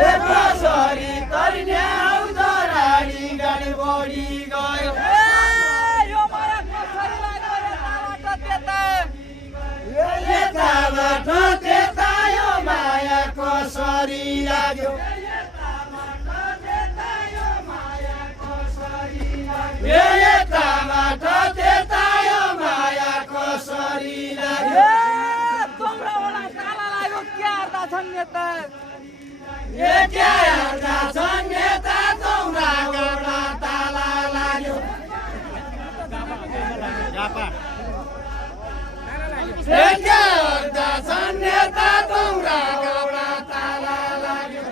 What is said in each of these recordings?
कसरी तर्ने आउँदो रानी गाडी बढी गयो यो माया कसरी लाग्यो यताबाट त्यता यो माया कसरी लाग्यो यताबाट त्यता यो माया कसरी लाग्यो क्या हेर्दा छन् यता तौरा गौडा ताला लाग्यो क्या हेर्दा छन् यता तौरा गौडा ताला लाग्यो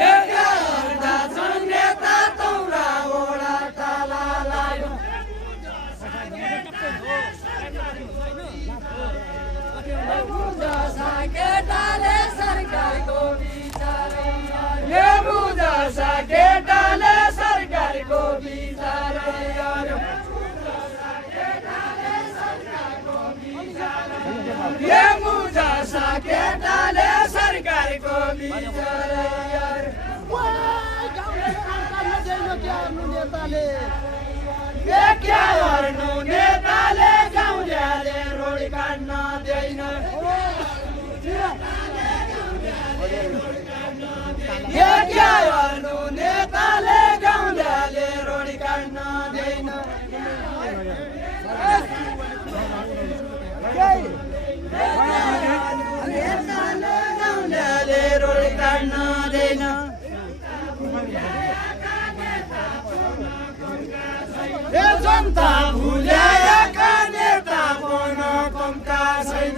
क्या हेर्दा छन् यता तौरा ओडा ताला लाग्यो केटाले सरकारको केटाले सरकारको विचारै गर्यो केटाले सरकारको विचारै क्या गर्नु नेताले गाउँलेले रोड काट्न दिएन क्या गर्नु नेताले गाउँलेले रोड काट्न दिएन गाउँलेले रोड काट्न दिएन जनता भुल्याएका नेता बन्न कमका छैन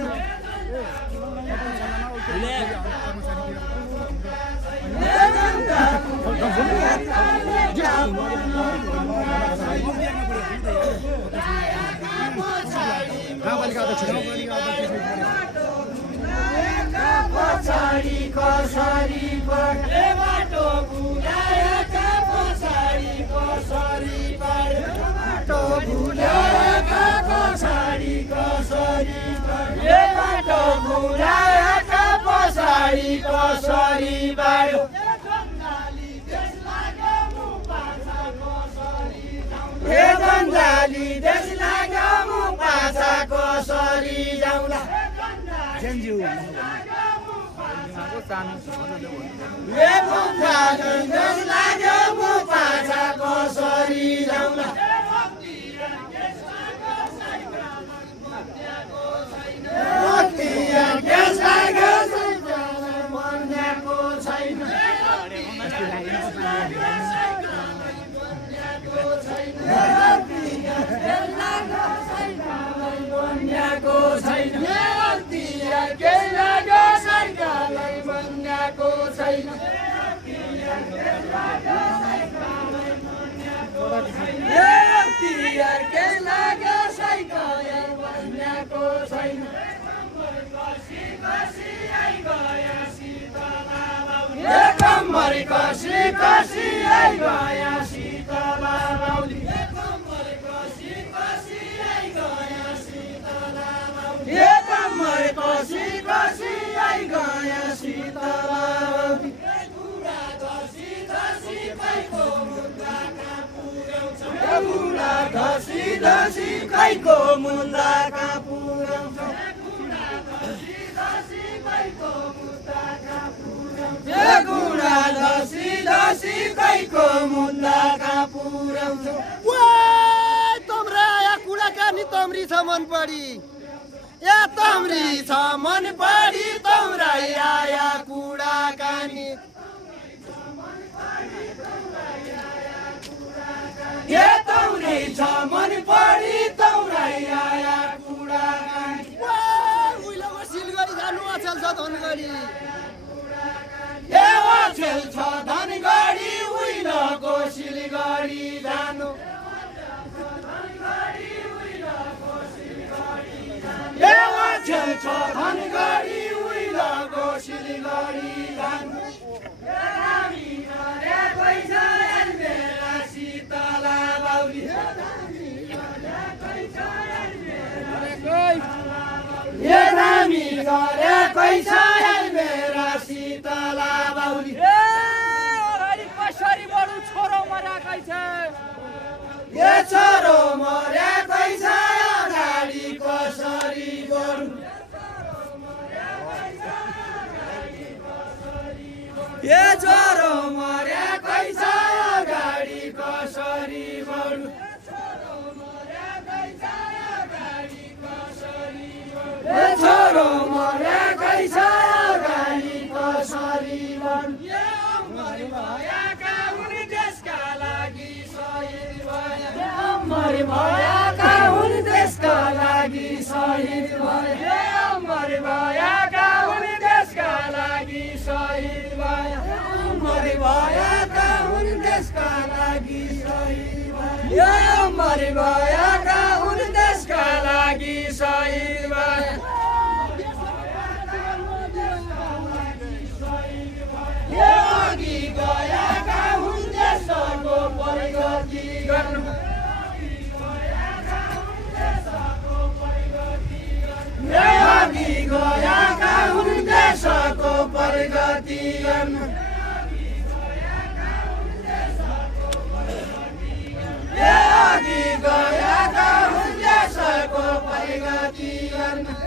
पछाडि कसरी पढ्ने बाटो भुल्याएका पछाडि कसरी बाटो भुल्याएका पछाडि कसरी पढ्ने बाटो भुल्याएका पछाडि कसरी बाटो बङ्गाली देश लाग्यो म पाछा कसरी जाउँला बङ्गाली देश लाग्यो म पाछा कसरी जाउँला देश लाग्यो बन्याको छैन बन्याको छैन केही लाग्यो सरकारलाई बन्याको छैन केही लाग्यो सरकारलाई बन्याको छैन कम्मर कसी कसी आइगया शीतला बाउली कम्मर कसी कसी आइगया शीतला बाउली बुढा धसी धसी खैको मुन्दाका पुराउँछ गुडा धसी धसी खैको मुन्दाका पुराउँछ तम्रा या कुराकानी तम्री छ मन पडी या तम्री छ मन पडी तम्रा या कुराकानी ये तौरी छ मन पडी तौरा या कुराकानी उइलोको सिलगढी जानु अचेल छ धनगढी ए अचेल छ धनगढी उइलोको सिलगढी जानु ए अचेल छ धनगढी उइलोको सिलगढी जानु शीतला बाउली ये धामी गरेकै छ मेरा शीतला बाहुली अगाडि कसरी बढु छोरो मराकै छ ए छोरो मरेकै छ अगाडि कसरी बढु ए छोरो मरेकै छ अगाडि कसरी बढु ए छोरो मरेकै छ अगाडि कसरी बढु अमर भएका हुन् देशका लागि शहीद भए अमर भएका हुन् देशका लागि शहीद भए अमर भएका हुन् देशका लागि शहीद भए अमर भएका हुन् देशका लागि शहीद भए अमर भएका हुन् देशका लागि शहीद भए अघि गएका हुन् देशको प्रगति गर्नु अघि गएका हुन् देशको प्रगति गर्नु अघि गएका हुन् देशको प्रगति गर्नु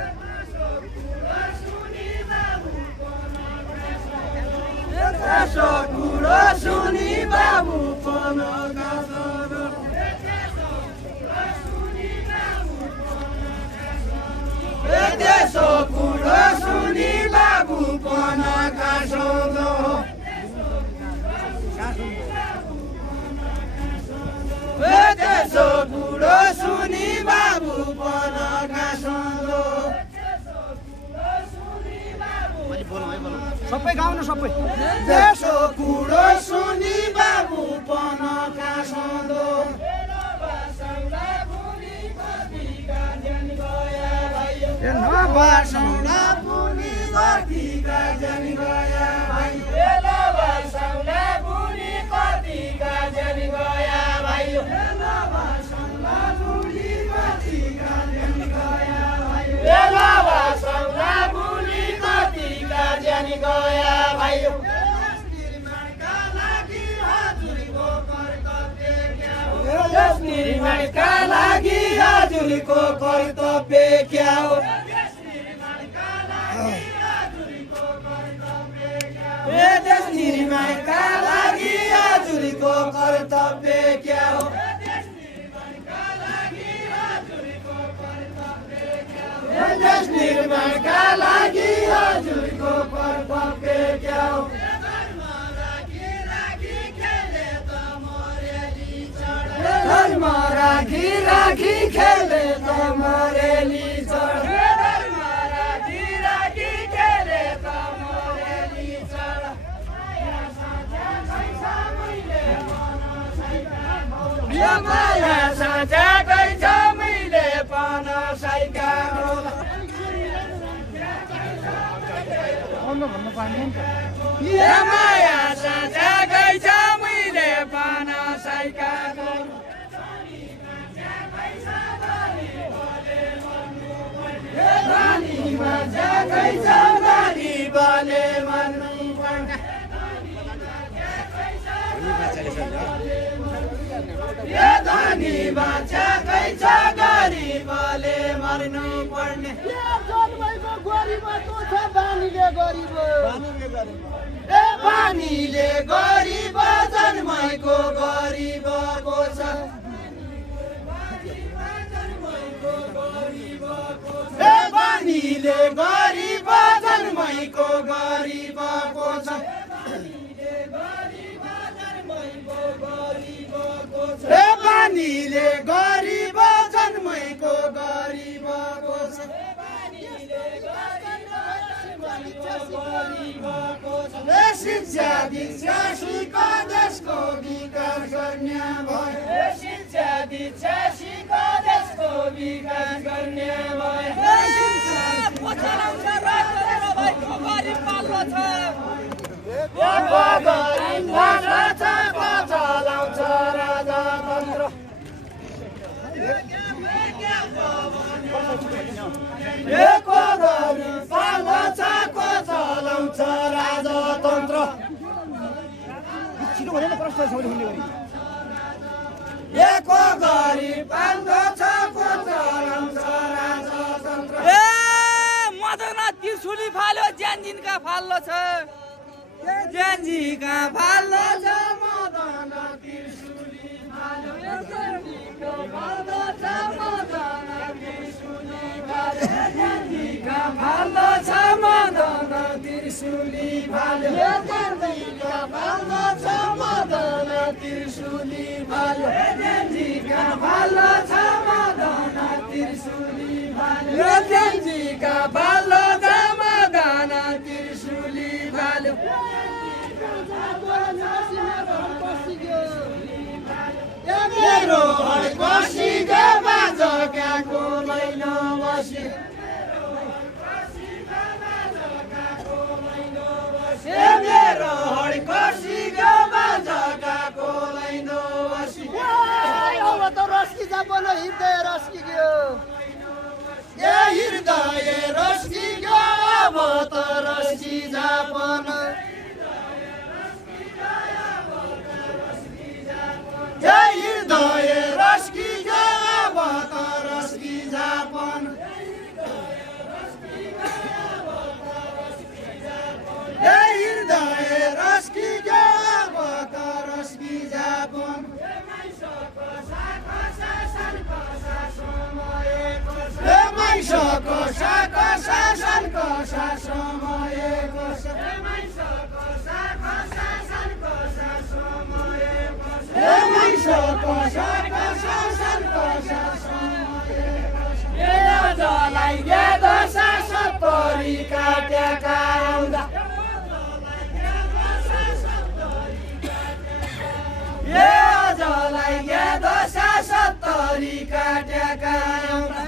त्यसो कुरो सुनि बाबु पनका त्यसो कुरो सुनि बाबु पनका सोधो त्यसो कुरो सुनि बाबु पनका सोधो सबै गाउनु सबै त्यसो कुरो सुनि बाबु पनका सोधो नबासौला पुनि कतिका जन गया भाइ नबासौला पुनि कतिका जन गया भाइ नबासौला पुनि कतिका जन गया भाइ नबासौला पुनि कतिका जन गया भाइ निर्माणका लागि हजुरको कर्तव्य क्या हो निर्माणका लागि हजुरको कर्तव्य क्या हो देश निर्माणका लागि हजुरको कर्तव्य क्या हो देश निर्माणका लागि हजुरको कर्तव्य क्या हो धर्म राखी राखी खेले त मरेली चढ धर्म राखी राखी खेले त मरेली चढ माया साझाकै छ मैले पनसाइका माया साझाकै छ मैले पनसाइका गरिबले मर्नु पर्ने धनी बाँचेकै छ गरिबले मर्नु पर्ने जन्मेको गरिब तो छ बानीले गरिब पानीले गरिब जन्मेको गरिबको छ पानीले गरिब जन्मेको गरिबको छ पानीले गरिब जन्मेको गरिबको छ शिक्षा दीक्षा सिक देशको विकास गर्ने भयो शिक्षा दीक्षा सिक देशको विकास गर्ने भयो चलाउँछ राजतन्त्र एको गरी हुँदैन प्रश्न सबैले सुन्ने गरी एको गरी पाल्दो छ को चलाउँछ राजतन्त्र ए मदन त्रिशुली फाल्यो ज्यानजिनका फाल्लो छ ज्यानजीका फाल्दो छ मदन त्रिशुली फाल्यो ज्यानजीका फाल्दो छ मदन त्रिशुली फाल्यो ज्यानजीका फाल्दो छ मदन त्रिशुली फाल्यो ज्यानजीका फाल्दो छ मदन त्रिशुली फाल्यो ज्यानजीका फाल्दो छ मदन त्रिशुली फाल्यो ज्यानजीका फाल्दो छ मदन त्रिशुली फाल्यो मेरो हड बसिगे बाजकाको लैन बसी मेरो हड बसिगे बाजकाको लैन बसी अब त रस्की जापन हृदय रस्की गयो ए हृदय रस्की गयो अब त रस्की जापन ए हृदय रस्की गयो अब त रस्की जापन ए हृदय रस्की गयो अब त रस्की जापन ए माइसको साको शासनको समयको ए माइसको साको शासनको ए जलाई गेदो शासन तोरी काटेका आउँदा ए जलाई गेदो शासन तोरी काटेका आउँदा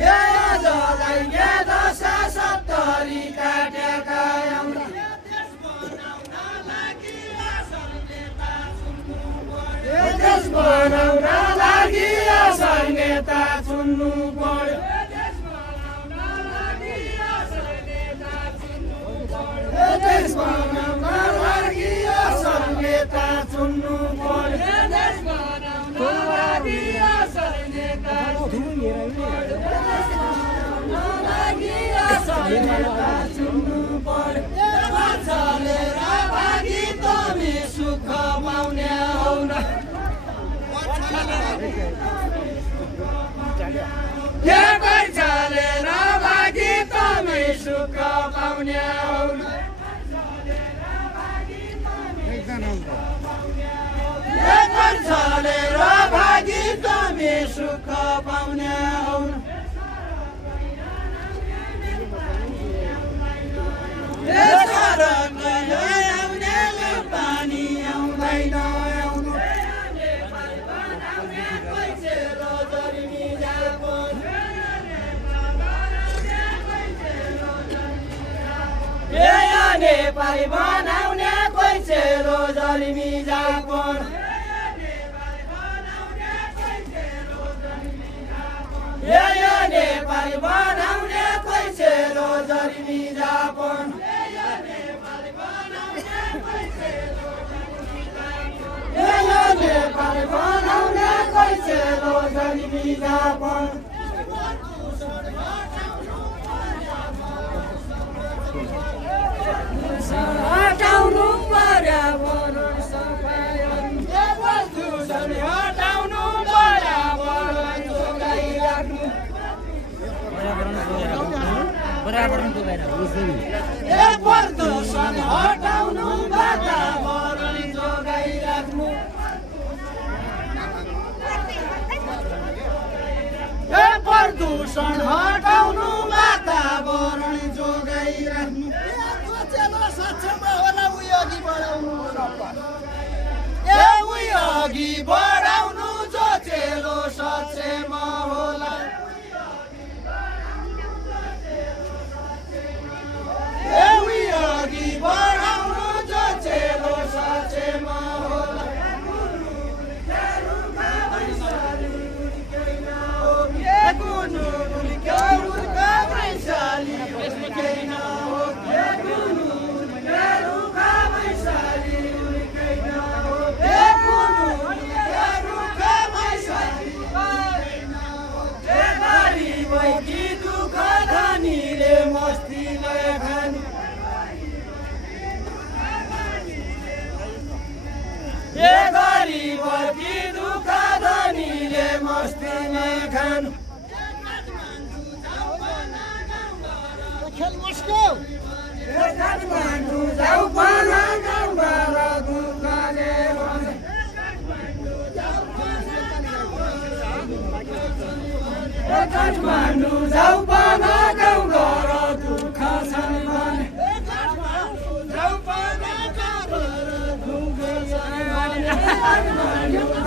ए जलाई गेदो शासन तोरी काटेका आउँदा देश बनाउन लागि असल नेता चुन्नु पर्यो देश बनाउन लागि असल नेता चुन्नु पर्यो देश बनाउन लागि असल नेता चुन्नु पर्यो लागि असल नेता चुन्नु पर्यो चलेर भागी तमी सुख पाउने हुन चलेर भागी तमी सुख पाउने हुन चलेर भागी तमी सुख पाउने हुन पानी आउँदैन नेपाली बनाउने कोही चेलो जलिमी जापन नेपाली बनाउने कोही चेलो जलिमी जापन नेपाली बनाउने कोही चेलो जलिमी जापन हटाउनु पर्यावरण सफायन प्रदूषण हटाउनु पर्यावरण जोगाइराख्नु प्रदूषण हटाउनु वातावरण जोगाइराख्नु प्रदूषण हटाउनु वातावरण जोगाइराख्नु अघि बढाउनु जो चेलो सक्षमा होला अघि बढाउनु जो चेलो सक्षमा होला गुनु काठमाडौँ जाऊ पण गाउँघर दुःखले भने काठमाडौँ जाऊ पण गाउँघर दुःख छन् भने जाऊ पण दुःख छन् भने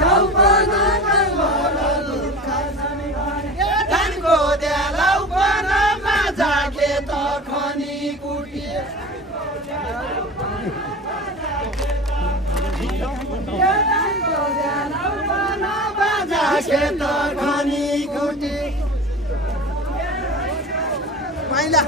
जाऊ पण गाउँघर दुःख छन् भने धानको देलाउ पण माझा खेत खनी कुटी खेत खनी कुटी माइला